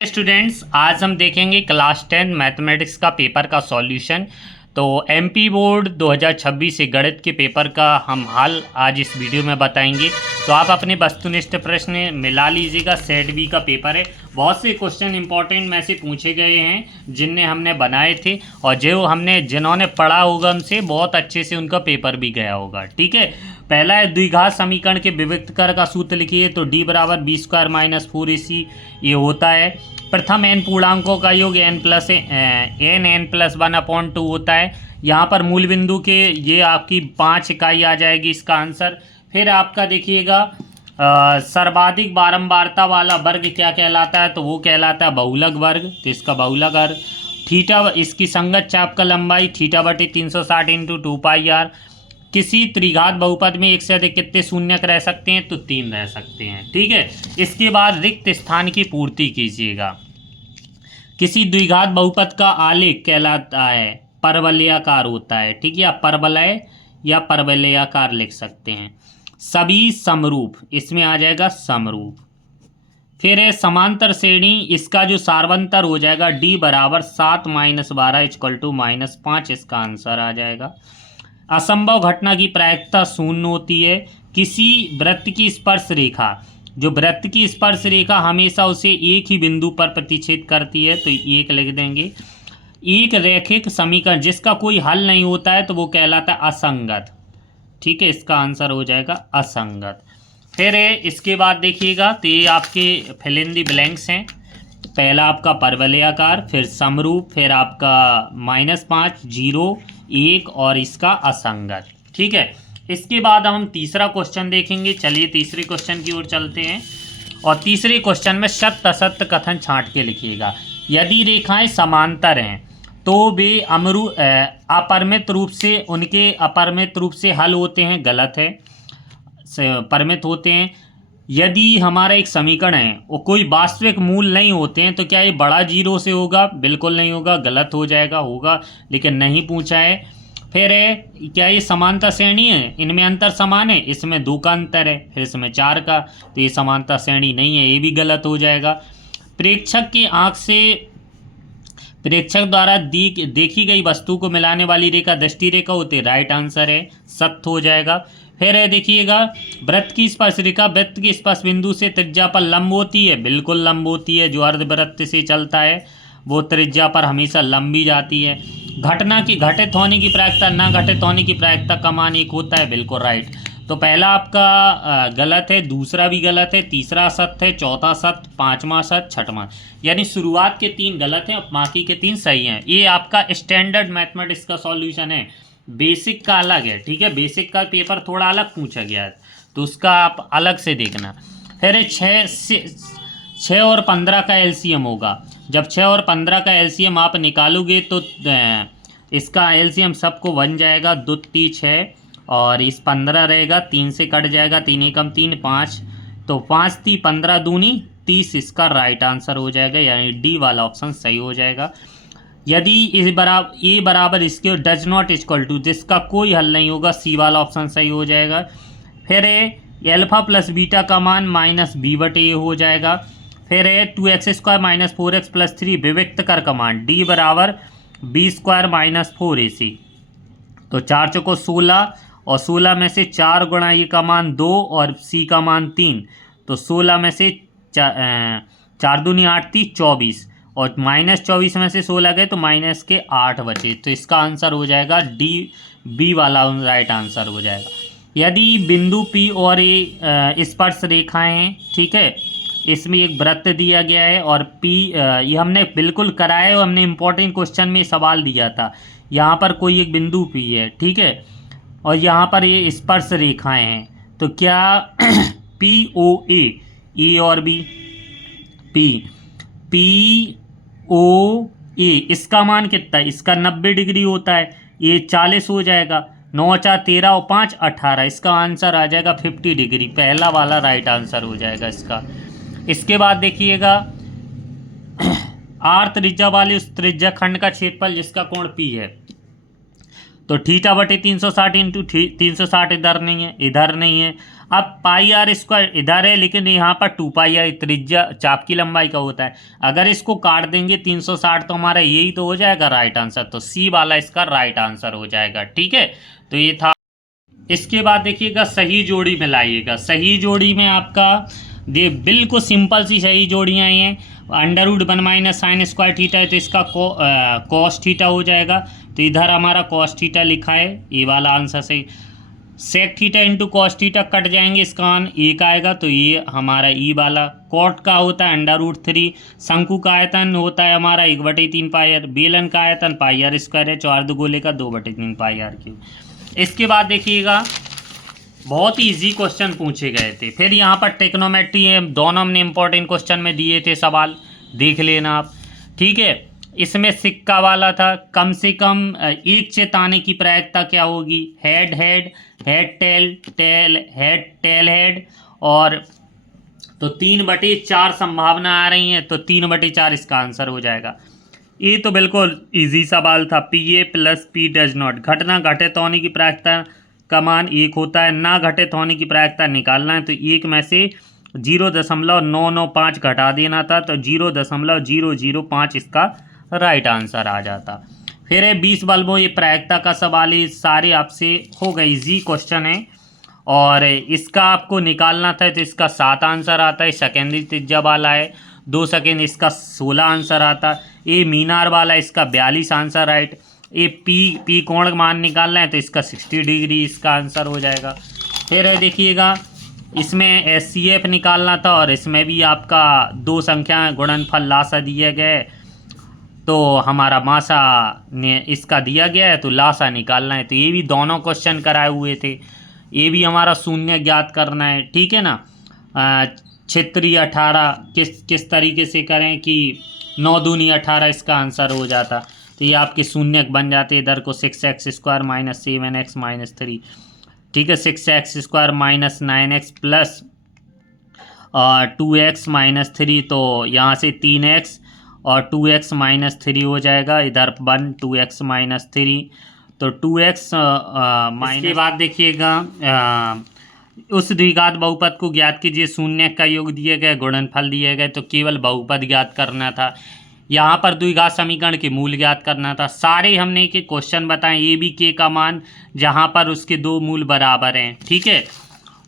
Students, आज हम देखेंगे क्लास 10 मैथमेटिक्स का पेपर का सॉल्यूशन। तो एमपी बोर्ड 2026 से गणित के पेपर का हम हल आज इस वीडियो में बताएंगे। तो आप अपने वस्तुनिष्ठ प्रश्न मिला लीजिएगा। सेट बी का पेपर है, बहुत से क्वेश्चन इंपॉर्टेंट में से पूछे गए हैं जिनने हमने बनाए थे, और जिन्होंने पढ़ा होगा हमसे बहुत अच्छे से उनका पेपर भी गया होगा। ठीक है, पहला है द्विघात समीकरण के विविक्त कर का सूत्र लिखिए। तो डी बराबर बी स्क्वायर माइनस 4ac ये होता है। प्रथम एन पूर्णांकों का योग n+1/2 होता है। यहाँ पर मूल बिंदु के ये आपकी 5 इकाई आ जाएगी इसका आंसर। फिर आपका देखिएगा सर्वाधिक बारंबारता वाला वर्ग क्या कहलाता है, तो वो कहलाता है बहुलक वर्ग। तो इसका बहुलक वर्ग थीटा, इसकी संगत चाप का लंबाई θ/360 × 2πr। किसी त्रिघात बहुपद में एक से अधिक कितने शून्यक रह सकते हैं, तो 3 रह सकते हैं। ठीक है, इसके बाद रिक्त स्थान की पूर्ति कीजिएगा। किसी द्विघात बहुपद का आलेख कहलाता है परवलयाकार होता है। ठीक है, या परवलय या परवलयाकार लिख सकते हैं। सभी समरूप, इसमें आ जाएगा समरूप। फिर है समांतर श्रेणी, इसका जो सार्वंतर हो जाएगा d बराबर 7 - 12 = -5, इसका आंसर आ जाएगा। असंभव घटना की प्रायिकता शून्य होती है। किसी वृत्त की स्पर्श रेखा, जो वृत्त की स्पर्श रेखा हमेशा उसे एक ही बिंदु पर प्रतिच्छेद करती है, तो एक लिख देंगे। एक रैखिक समीकरण जिसका कोई हल नहीं होता है, तो वो कहलाता है असंगत। ठीक है, इसका आंसर हो जाएगा असंगत। फिर है इसके बाद देखिएगा, तो ये आपके फिल इन द ब्लैंक्स हैं। पहला आपका परवलयाकार, फिर समरूप, फिर आपका -5, 0, 1 और इसका असंगत। ठीक है, इसके बाद हम तीसरा क्वेश्चन देखेंगे। चलिए तीसरे क्वेश्चन की ओर चलते हैं। और तीसरे क्वेश्चन में सत्य असत्य कथन छांट के लिखिएगा। यदि रेखाएं समांतर हैं तो वे अपरिमित रूप से उनके अपरिमित रूप से हल होते हैं, गलत है, परिमित होते हैं। यदि हमारा एक समीकरण है और कोई वास्तविक मूल नहीं होते हैं, तो क्या ये बड़ा 0 से होगा, बिल्कुल नहीं होगा, गलत हो जाएगा, होगा लेकिन नहीं पूछा है। फिर है क्या ये समांतर श्रेणी है, इनमें अंतर समान है, इसमें 2 का अंतर है, फिर इसमें 4 का, तो ये समांतर श्रेणी नहीं है, ये भी गलत हो जाएगा। प्रेक्षक की आंख से प्रेक्षक द्वारा देखी गई वस्तु को मिलाने वाली रेखा दृष्टि रेखा होती है, राइट आंसर है, सत्य हो जाएगा। फिर है देखिएगा, वृत्त की स्पर्श रेखा वृत्त के स्पर्श बिंदु से त्रिज्या पर लंब होती है, बिल्कुल लंब होती है। जो अर्धवृत्त से चलता है वो त्रिज्या पर हमेशा लंबी जाती है। घटना की घटित होने की प्रायिकता न घटित होने की प्रायिकता का मान 1 होता है, बिल्कुल राइट। तो पहला आपका गलत है, दूसरा भी गलत है, तीसरा सत्य है, चौथा सत्य, पांचवा सत्य, छठवां, यानी शुरुआत के 3 गलत हैं और बाकी के 3 सही हैं। ये आपका स्टैंडर्ड मैथमेटिक्स का सॉल्यूशन है, बेसिक का अलग है। ठीक है, बेसिक का पेपर थोड़ा अलग पूछा गया है, तो उसका आप अलग से देखना। फिर 6 और 15 का एलसीएम होगा। जब 6 और 15 का एलसीएम आप निकालोगे तो इसका एलसीएम सबको बन जाएगा 2 3 6, और इस 15 रहेगा, 3 से कट जाएगा, 3 एकम 3, 5, तो 5 3 15 दूनी 30, इसका राइट आंसर हो जाएगा, यानी डी वाला ऑप्शन सही हो जाएगा। यदि ए बराबर इसके डज नॉट इक्वल टू, जिसका कोई हल नहीं होगा, सी वाला ऑप्शन सही हो जाएगा। फिर अल्फा प्लस बीटा का मान -b/a हो जाएगा। फिर 2x² - 4x + 3 विविक्त कर का मान d बराबर b² - 4ac। तो 4 चौको 16, और 16 में से 4 गुणा ये का मान 2 और c का मान 3, तो 16 में से 4 दूनी 8 थी 24, और -24 में से 16 गए तो -8 बचे, तो इसका आंसर हो जाएगा डी, बी वाला राइट आंसर हो जाएगा। यदि बिंदु P और A स्पर्श रेखाएं हैं, ठीक है, इसमें एक वृत्त दिया गया है और P ये हमने बिल्कुल कराया है, हमने इंपॉर्टेंट क्वेश्चन में सवाल दिया था। यहाँ पर कोई एक बिंदु P है, ठीक है, और यहाँ पर ये स्पर्श रेखाएं हैं, तो क्या POA, E और B, POA इसका मान कितना है, इसका 90 डिग्री होता है, ये 40 हो जाएगा, 9 4 13 और 5 18, इसका आंसर आ जाएगा 50 डिग्री, पहला वाला राइट आंसर हो जाएगा इसका। इसके बाद देखिएगा, r त्रिज्या वाले उस त्रिज्या खंड का क्षेत्रफल जिसका कोण P है, तो θ/360 × 360 इधर नहीं है, अब पाई आर स्क्वायर इधर है, लेकिन यहाँ पर 2 पाई आर त्रिज्या चाप की लंबाई का होता है। अगर इसको काट देंगे 360 तो हमारा यही तो हो जाएगा राइट आंसर। तो सी वाला इसका राइट आंसर हो जाएगा। ठीक है, तो ये था। इसके बाद देखिएगा सही जोड़ी में लाइएगा। सही जोड़ी में आपका बिल्कुल सिंपल सी सही जोड़ियाँ आई हैं। √1 - sin² थीटा है तो इसका cos थीटा हो जाएगा। तो इधर हमारा cos थीटा लिखा है, ये वाला आंसर सही। sec theta into cos theta cut जाएंगे, इसका मान 1 आएगा, तो ये हमारा ई वाला। कॉट का होता है √3। शंकु का आयतन होता है हमारा 1/3 पाई आर। बेलन का आयतन पाई आर स्क्वायर है। चौर्ध गोले का 2/3 पाई आर क्यूब। इसके बाद देखिएगा बहुत ही इजी क्वेश्चन पूछे गए थे। फिर यहाँ पर ट्रिग्नोमेट्री है, दोनों हमने इंपॉर्टेंट क्वेश्चन में दिए थे सवाल, देख लेना आप। ठीक है, इसमें सिक्का वाला था। कम से कम एक चेताने की प्रायिकता क्या होगी? Head head, head tail, tail head, tail head. और तो 3/4 संभावना आ रही हैं, तो 3/4 इसका आंसर हो जाएगा। ये तो बिल्कुल इजी सवाल था। PA + P डज नॉट, घटना घटित होने की प्रायिकता का मान 1 होता है, ना घटित होने की प्रायिकता निकालना है। तो 1 में से 0.995 घटा देना था, तो 0.005 इसका राइट आंसर आ जाता। फिर है 20 बल्बों, ये प्रायिकता का सवाल है। सारे आपसे हो गए, इजी क्वेश्चन है। और इसका आपको निकालना था, तो इसका 7 आंसर आता है। सेकेंडरी त्रिज्या वाला है 2 सेकेंड, इसका 16 आंसर आता। ये मीनार वाला, इसका 42 आंसर राइट। ये पी कोण मान निकालना है, तो इसका 60 डिग्री इसका आंसर हो जाएगा। फिर है देखिएगा इसमें SCF निकालना था, और इसमें भी आपका 2 संख्या गुणनफल लासा दिया गया है, तो हमारा मासा ने इसका दिया गया है, तो लासा निकालना है। तो ये भी दोनों क्वेश्चन कराए हुए थे। ये भी हमारा शून्य ज्ञात करना है। ठीक है ना। क्षेत्रीय 18 किस तरीके से करें कि 9 दूनी 18 इसका आंसर हो जाता। तो ये आपके शून्य बन जाते। इधर को 6x² - 7x - 3। ठीक है, 6x² - 9x प्लस 2x - 3, तो यहाँ से 3x और 2x - 3 हो जाएगा। इधर 1 2x - 3, तो 2x इसके बाद देखिएगा उस द्विघात बहुपद को ज्ञात कीजिए। शून्य का योग दिए गए, गुणनफल दिए गए, तो केवल बहुपद ज्ञात करना था। यहाँ पर द्विघात समीकरण के मूल ज्ञात करना था। सारे हमने के क्वेश्चन बताएं। ये भी के का मान जहाँ पर उसके 2 मूल बराबर हैं। ठीक है,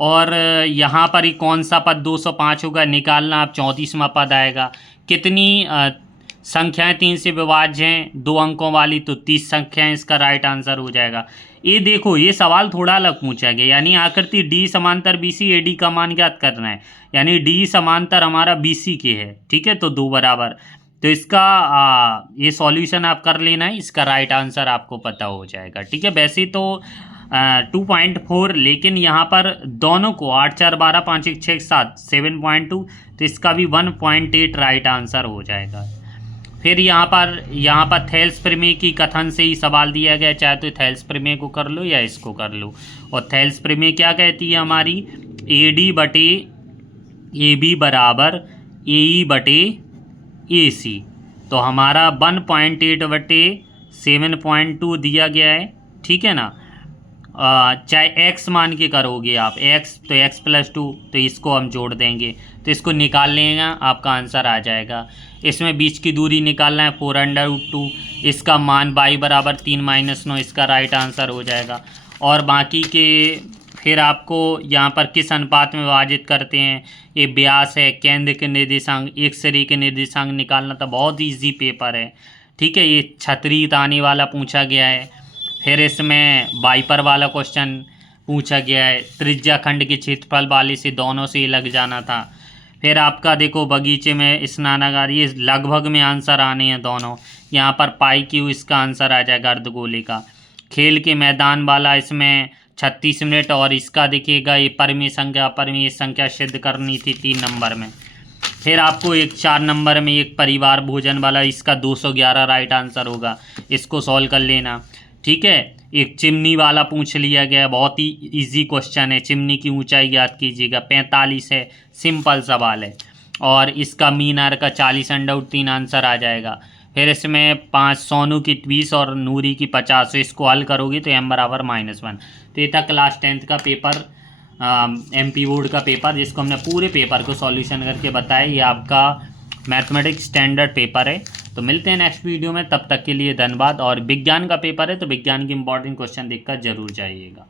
और यहाँ पर ही कौन सा पद 205 होगा निकालना। आप 34वां पद आएगा। कितनी संख्याएं 3 से विभाज्य हैं 2 अंकों वाली, तो 30 संख्याएं इसका राइट आंसर हो जाएगा। ये देखो, ये सवाल थोड़ा अलग पूछा गया, यानी आकृति D समांतर BC AD का मान ज्ञात करना है। यानी D समांतर हमारा BC के है। ठीक है, तो 2 बराबर, तो इसका ये सॉल्यूशन आप कर लेना है, इसका राइट आंसर आपको पता हो जाएगा। ठीक है, वैसे तो 2.4, लेकिन यहाँ पर दोनों को 8 4 12 5 1 6 7 7.2, तो इसका भी 1.8 राइट आंसर हो जाएगा। फिर यहाँ पर थेल्स प्रमेय की कथन से ही सवाल दिया गया, चाहे तो थेल्स प्रमेय को कर लो या इसको कर लो। और थेल्स प्रमेय क्या कहती है हमारी? AD/AB बराबर AE/AC। तो हमारा 1.8/7.2 दिया गया है। ठीक है ना। चाहे x मान के करोगे आप, x तो x + 2, तो इसको हम जोड़ देंगे, तो इसको निकाल लेगा, आपका आंसर आ जाएगा। इसमें बीच की दूरी निकालना है 4√2, इसका मान y बराबर 3 - 9 इसका राइट आंसर हो जाएगा। और बाकी के फिर आपको यहाँ पर किस अनुपात में विभाजित करते हैं, ये व्यास है, केंद्र के निर्देशांक, एक शरीर के निर्देशांक निकालना था। बहुत ईजी पेपर है। ठीक है, ये छतरी ताने वाला पूछा गया है। फिर इसमें वाइपर वाला क्वेश्चन पूछा गया है। त्रिज्या खंड के क्षेत्रफल वाले से दोनों से लग जाना था। फिर आपका देखो बगीचे में स्नानागार, ये लगभग में आंसर आने हैं दोनों। यहाँ पर पाई क्यू इसका आंसर आ जाएगा अर्धगोले का। खेल के मैदान वाला इसमें 36 मिनट, और इसका देखिएगा ये परमेय संख्या अपरिमेय संख्या सिद्ध करनी थी 3 नंबर में। फिर आपको एक 4 नंबर में एक परिवार भोजन वाला, इसका 211 राइट आंसर होगा, इसको सॉल्व कर लेना। ठीक है, एक चिमनी वाला पूछ लिया गया, बहुत ही इजी क्वेश्चन है। चिमनी की ऊंचाई ज्ञात कीजिएगा, 45 है, सिंपल सवाल है। और इसका मीनार का 40√3 आंसर आ जाएगा। फिर इसमें 5 सोनू की 20 और नूरी की 50, इसको हल करोगे तो m बराबर -1। तो ये था क्लास 10th का पेपर। MP बोर्ड का पेपर, जिसको हमने पूरे पेपर को सॉल्यूशन करके बताया। ये आपका मैथमेटिक्स स्टैंडर्ड पेपर है। तो मिलते हैं नेक्स्ट वीडियो में, तब तक के लिए धन्यवाद। और विज्ञान का पेपर है तो विज्ञान के इंपॉर्टेंट क्वेश्चन देखकर जरूर जाइएगा।